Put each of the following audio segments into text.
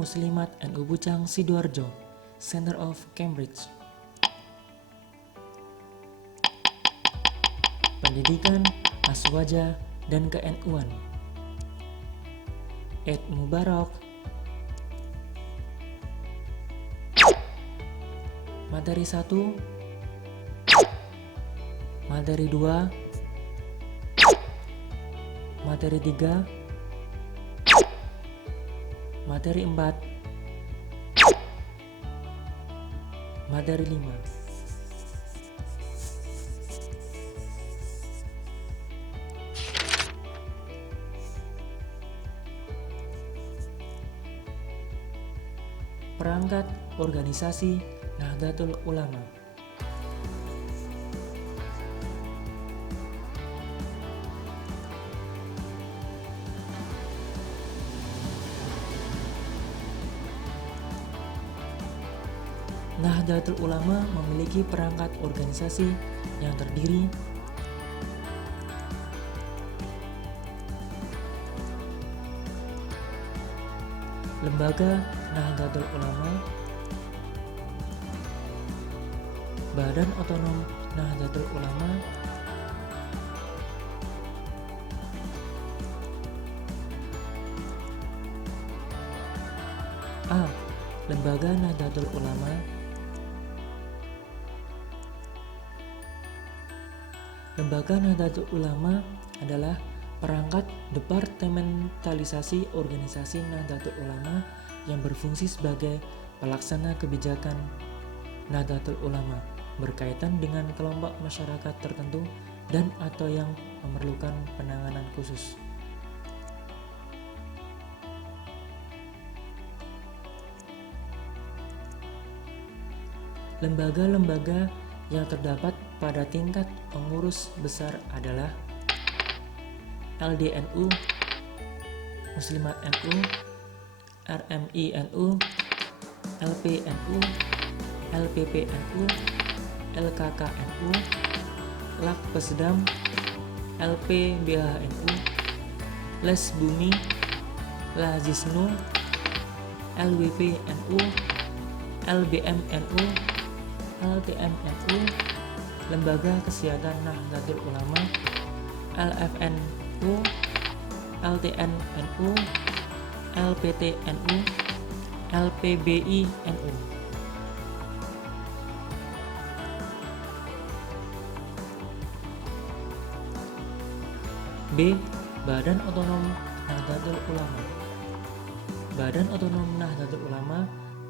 Muslimat NU Bucang Sidoarjo, Center of Cambridge. Pendidikan, Aswaja, dan ke-NU-an. Eid Mubarak. Materi 1, materi 2, materi 3, materi 4, materi 5. Perangkat organisasi Nahdlatul Ulama. Nahdlatul Ulama memiliki perangkat organisasi yang terdiri Lembaga Nahdlatul Ulama, Badan Otonom Nahdlatul Ulama, A. Lembaga Nahdlatul Ulama. Lembaga Nahdlatul Ulama adalah perangkat departementalisasi organisasi Nahdlatul Ulama yang berfungsi sebagai pelaksana kebijakan Nahdlatul Ulama berkaitan dengan kelompok masyarakat tertentu dan atau yang memerlukan penanganan khusus. Lembaga-lembaga yang terdapat pada tingkat pengurus besar adalah LDNU, Muslimat NU, RMI NU, LPNU, LPPNU, LKKNU, Lakpesdam, LPBHNU, Les Bumi, Lazisnu, LWPNU, LBMNU, LTMNU, Lembaga Kesehatan Nahdlatul Ulama, LFNU, LTNNU, LPTNU, LPBINU. B. Badan Otonom Nahdlatul Ulama. Badan Otonom Nahdlatul Ulama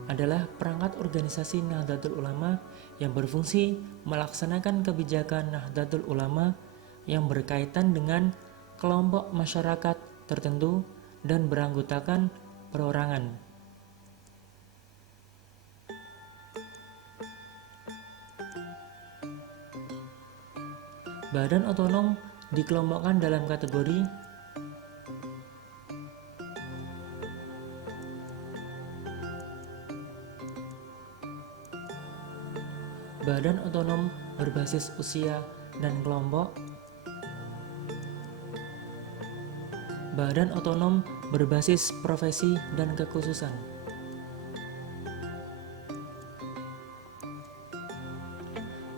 adalah perangkat organisasi Nahdlatul Ulama yang berfungsi melaksanakan kebijakan Nahdlatul Ulama yang berkaitan dengan kelompok masyarakat tertentu dan beranggotakan perorangan. Badan otonom dikelompokkan dalam kategori badan otonom berbasis usia dan kelompok, badan otonom berbasis profesi dan kekhususan.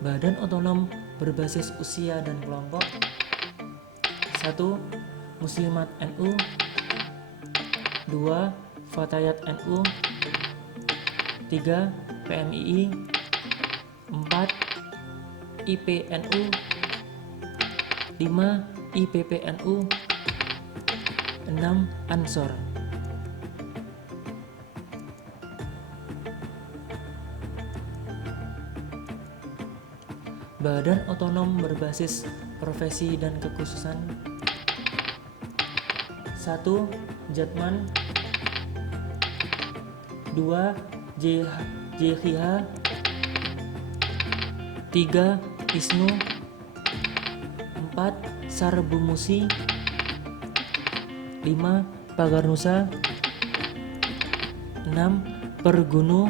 Badan otonom berbasis usia dan kelompok. 1. Muslimat NU, 2. Fatayat NU, 3. PMII, 4. IPNU, 5. IPPNU, 6. Ansor. Badan otonom berbasis profesi dan kekhususan. 1. Jatman, 2. JHH, 3. ISNU, 4. Sarbumusi, 5. Pagarnusa, 6. Pergunu,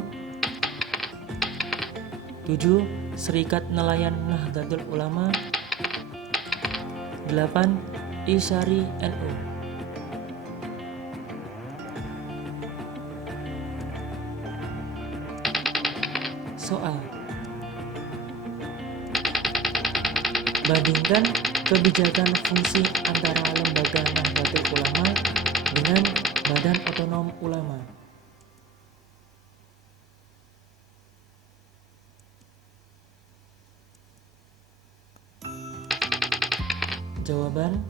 7. Serikat Nelayan Nahdlatul Ulama, 8. Isyari NU. Soal: bandingkan kebijakan fungsi antara Lembaga Nahdlatul Ulama dengan Badan Otonom Ulama. Jawaban: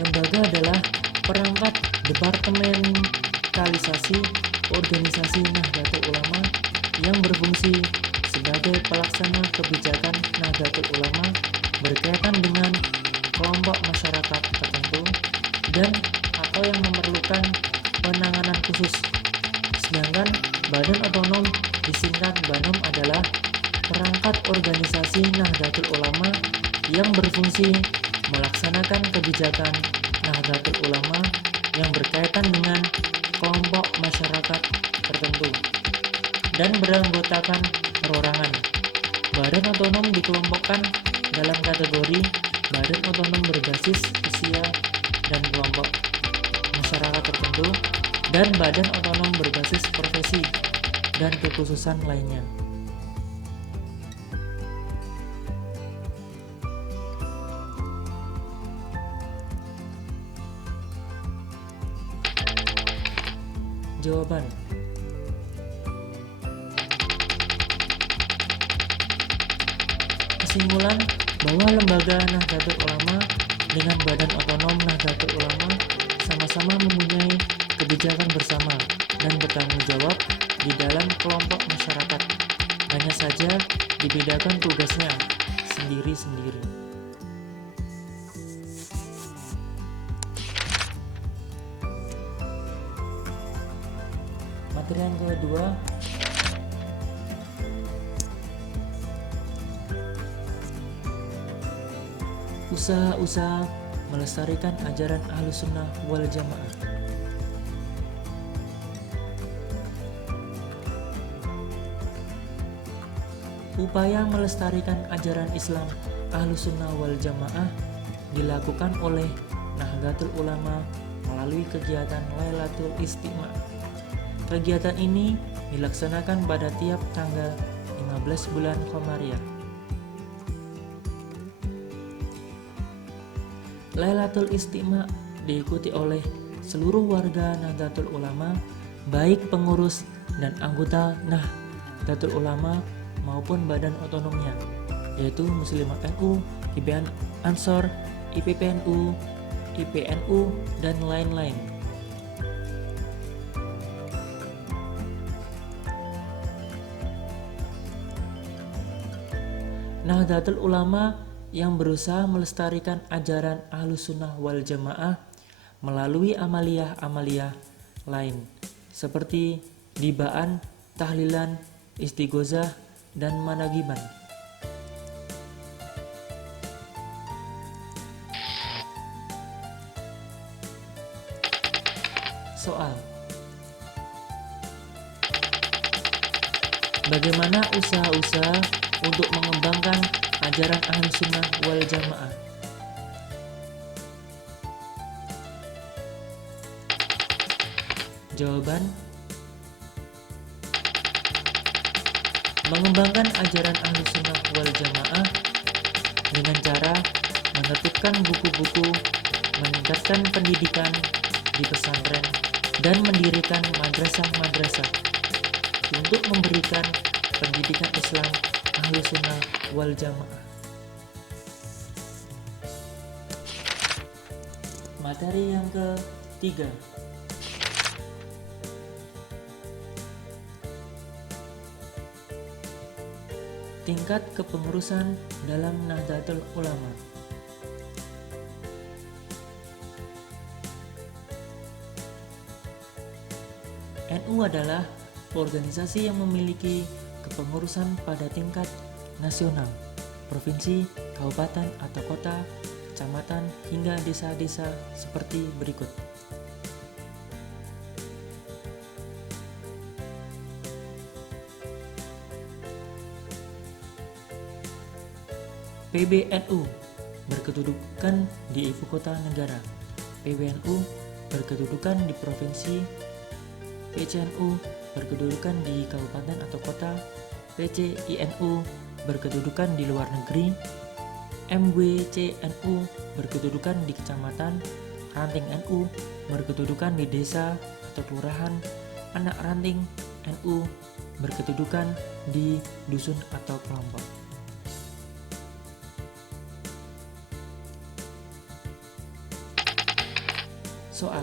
lembaga adalah perangkat departementalisasi organisasi Nahdlatul Ulama yang berfungsi sebagai pelaksana kebijakan Nahdlatul Ulama berkaitan dengan kelompok masyarakat tertentu dan atau yang memerlukan penanganan khusus. Sedangkan Badan Otonom disingkat Banom adalah perangkat organisasi Nahdlatul Ulama yang berfungsi melaksanakan kebijakan Nahdlatul Ulama yang berkaitan dengan kelompok masyarakat tertentu dan beranggotakan perorangan. Badan otonom dikelompokkan dalam kategori badan otonom berbasis usia dan kelompok masyarakat tertentu dan badan otonom berbasis profesi dan kekhususan lainnya. Jawaban: kesimpulan bahwa Lembaga Nahdlatul Ulama dengan Badan Otonom Nahdlatul Ulama sama-sama mempunyai kebijakan bersama dan bertanggung jawab di dalam kelompok masyarakat. Hanya saja dibedakan tugasnya sendiri-sendiri. Materi yang kedua, usaha-usaha melestarikan ajaran Ahlussunnah wal Jamaah. Upaya melestarikan ajaran Islam Ahlussunnah wal Jamaah dilakukan oleh Nahdlatul Ulama melalui kegiatan Lailatul Istiqma'. Kegiatan ini dilaksanakan pada tiap tanggal 15 bulan Qamariyah. Lailatul Istiqma' diikuti oleh seluruh warga Nahdlatul Ulama, baik pengurus dan anggota Nahdlatul Ulama maupun badan otonomnya, yaitu Muslimat NU, IPN Ansor, IPPNU, IPNU, dan lain-lain. Nahdlatul Ulama yang berusaha melestarikan ajaran Ahlussunnah wal Jamaah melalui amaliyah-amaliyah lain seperti dibaan, tahlilan, istighozah, dan managiban. Soal: bagaimana usaha-usaha untuk mengembangkan ajaran Ahlussunnah wal Jamaah? Jawaban: mengembangkan ajaran Ahlussunnah wal Jamaah dengan cara menertibkan buku-buku, meningkatkan pendidikan di pesantren, dan mendirikan madrasah-madrasah untuk memberikan pendidikan Islam Ahlussunnah wal Jamaah. Materi yang ketiga, tingkat kepengurusan dalam Nahdlatul Ulama. NU adalah organisasi yang memiliki kepengurusan pada tingkat nasional, provinsi, kabupaten atau kota, kecamatan, hingga desa-desa seperti berikut. PBNU berkedudukan di ibu kota negara. PBNU berkedudukan di provinsi. PCNU berkedudukan di kabupaten atau kota, PCINU berkedudukan di luar negeri, MWCNU berkedudukan di kecamatan, Ranting NU berkedudukan di desa atau kelurahan, Anak Ranting NU berkedudukan di dusun atau kelompok. Soal: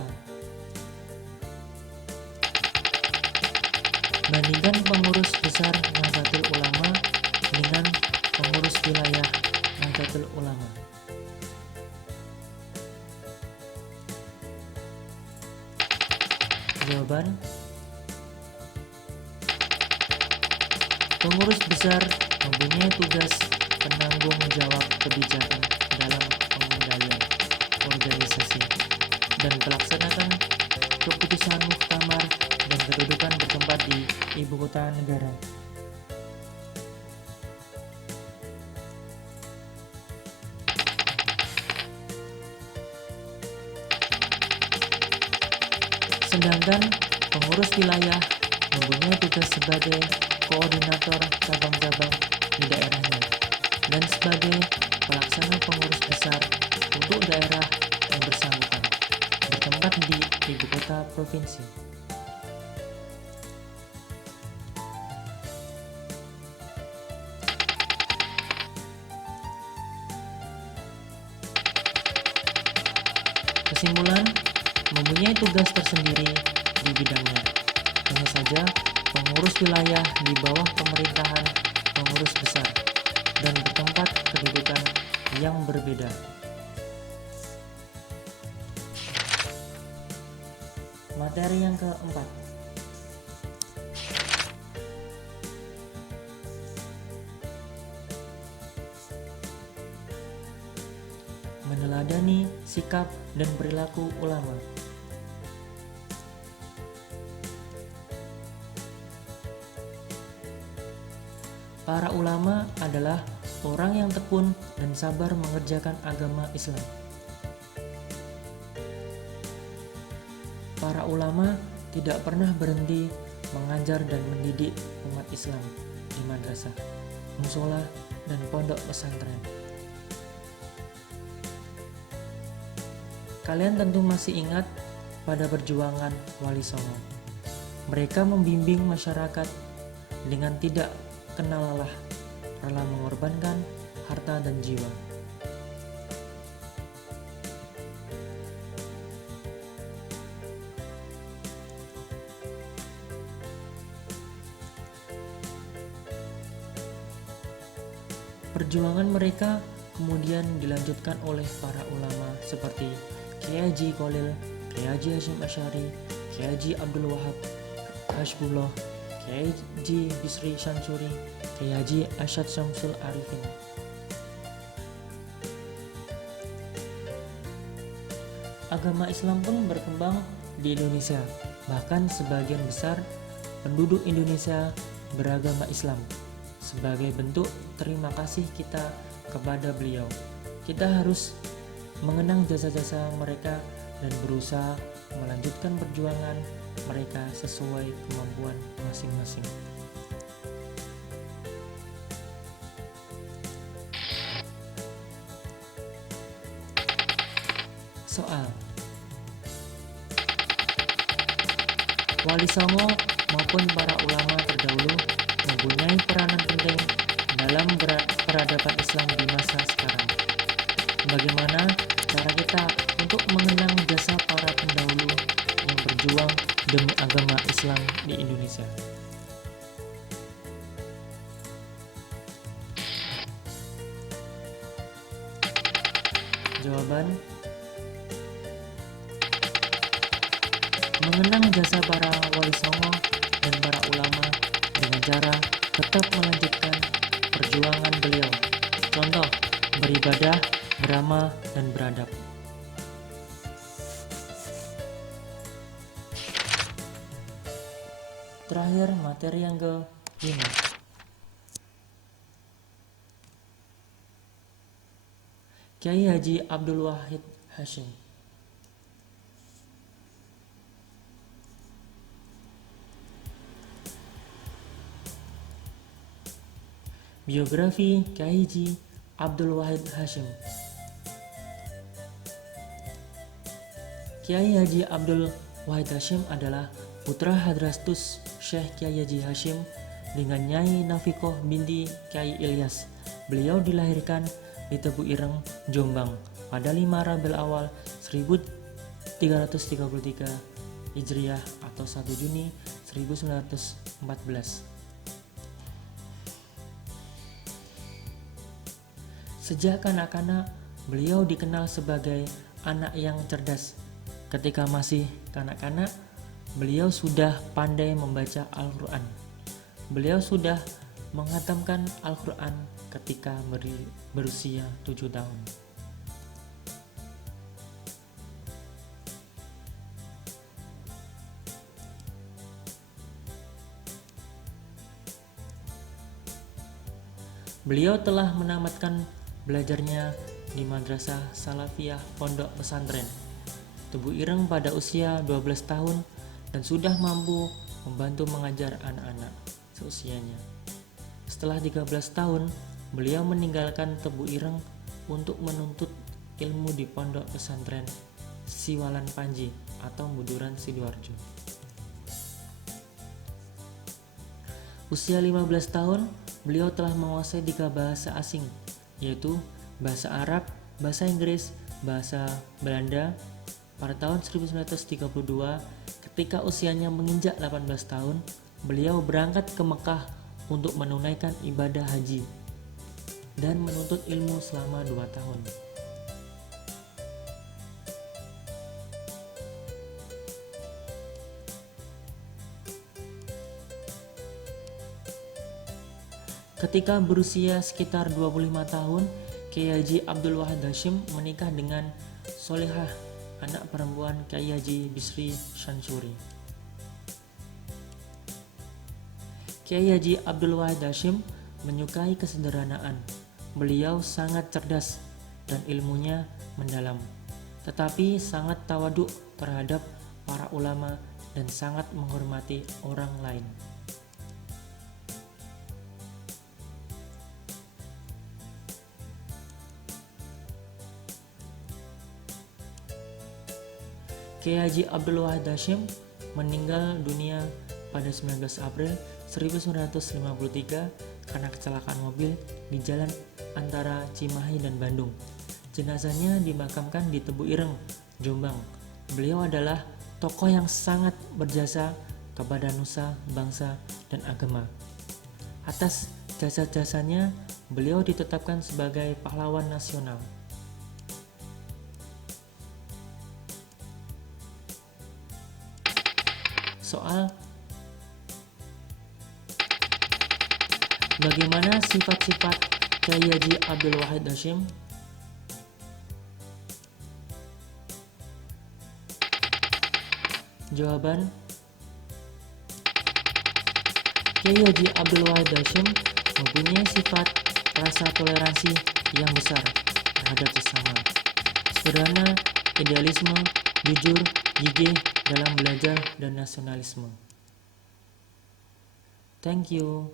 bandingkan pengurus besar Nahdlatul Ulama dengan pengurus wilayah Nahdlatul Ulama. Jawaban: pengurus besar mempunyai tugas penanggung jawab kebijakan dalam pengendalian organisasi dan melaksanakan keputusan muktamar dan kedudukan bertempat di ibu kota negara. Sedangkan pengurus wilayah mempunyai tugas sebagai koordinator cabang-cabang di daerahnya dan sebagai pelaksana pengurus besar untuk daerah yang bersangkutan bertempat di ibu kota provinsi. Kesimpulan, mempunyai tugas tersendiri di bidangnya. Hanya saja, pengurus wilayah di bawah pemerintahan pengurus besar dan bertempat kedudukan yang berbeda. Materi yang keempat. Meneladani sikap dan perilaku ulama. Para ulama adalah orang yang tekun dan sabar mengerjakan agama Islam. Para ulama tidak pernah berhenti mengajar dan mendidik umat Islam di madrasah, musola, dan pondok pesantren. Kalian tentu masih ingat pada perjuangan Wali Songo. Mereka membimbing masyarakat dengan tidak kenal lelah, rela mengorbankan harta dan jiwa. Perjuangan mereka kemudian dilanjutkan oleh para ulama seperti Kiai Haji Kholil, Kiai Haji Hasyim Asy'ari, Kiai Haji Abdul Wahab Hasbullah, Kiai Haji Bisri Syamsuri, Kiai Haji Asyad Syamsul Arifin. Agama Islam pun berkembang di Indonesia. Bahkan sebagian besar penduduk Indonesia beragama Islam. Sebagai bentuk terima kasih kita kepada beliau, kita harus mengenang jasa-jasa mereka dan berusaha melanjutkan perjuangan mereka sesuai kemampuan masing-masing. Soal: Wali Songo maupun para ulama terdahulu mempunyai peranan penting dalam peradaban Islam di masa sekarang. Bagaimana cara kita untuk mengenang jasa para pendahulu yang berjuang demi agama Islam di Indonesia? Jawaban: mengenang jasa para Wali Songo dan para ulama dengan cara tetap melanjutkan perjuangan beliau. Contoh, beribadah, beramal, dan beradab. Terakhir, materi yang ke-5. Kiai Haji Abdul Wahid Hasyim. Biografi Kiai Haji Abdul Wahid Hasyim. Kiai Haji Abdul Wahid Hasyim adalah putra Hadratus Syekh Kiai Haji Hasyim dengan Nyai Nafikoh binti Kiai Ilyas. Beliau dilahirkan di Tebu Ireng, Jombang pada 5 Rabiul Awal 1333 Hijriah atau 1 Juni 1914. Sejak kanak-kanak, beliau dikenal sebagai anak yang cerdas. Ketika masih kanak-kanak, beliau sudah pandai membaca Al-Quran. Beliau sudah menghatamkan Al-Quran ketika berusia 7 tahun. Beliau telah menamatkan belajarnya di Madrasah Salafiyah Pondok Pesantren Tebu Ireng pada usia 12 tahun dan sudah mampu membantu mengajar anak-anak seusianya. Setelah 13 tahun, beliau meninggalkan Tebu Ireng untuk menuntut ilmu di Pondok Pesantren Siwalan Panji atau Buduran Sidoarjo. Usia 15 tahun, beliau telah menguasai 3 bahasa asing, yaitu bahasa Arab, bahasa Inggris, bahasa Belanda. Pada tahun 1932, ketika usianya menginjak 18 tahun, beliau berangkat ke Mekah untuk menunaikan ibadah haji dan menuntut ilmu selama 2 tahun. Ketika berusia sekitar 25 tahun, Kiai Haji Abdul Wahid Hasyim menikah dengan Solihah, anak perempuan Kiai Haji Bisri Syansuri. Kiai Haji Abdul Wahid Hasyim menyukai kesederhanaan. Beliau sangat cerdas dan ilmunya mendalam, tetapi sangat tawaduk terhadap para ulama dan sangat menghormati orang lain. Kiai Haji Abdul Wahid Hasyim meninggal dunia pada 19 April 1953 karena kecelakaan mobil di jalan antara Cimahi dan Bandung. Jenazahnya dimakamkan di Tebu Ireng, Jombang. Beliau adalah tokoh yang sangat berjasa kepada nusa, bangsa, dan agama. Atas jasa-jasanya, beliau ditetapkan sebagai pahlawan nasional. Soal bagaimana sifat-sifat Kiai Haji Abdul Wahid Hasyim? Jawaban: Kiai Haji Abdul Wahid Hasyim mempunyai sifat rasa toleransi yang besar terhadap sesama, sederhana, idealisme, jujur, gigih dalam belajar, dan nasionalisme. Thank you.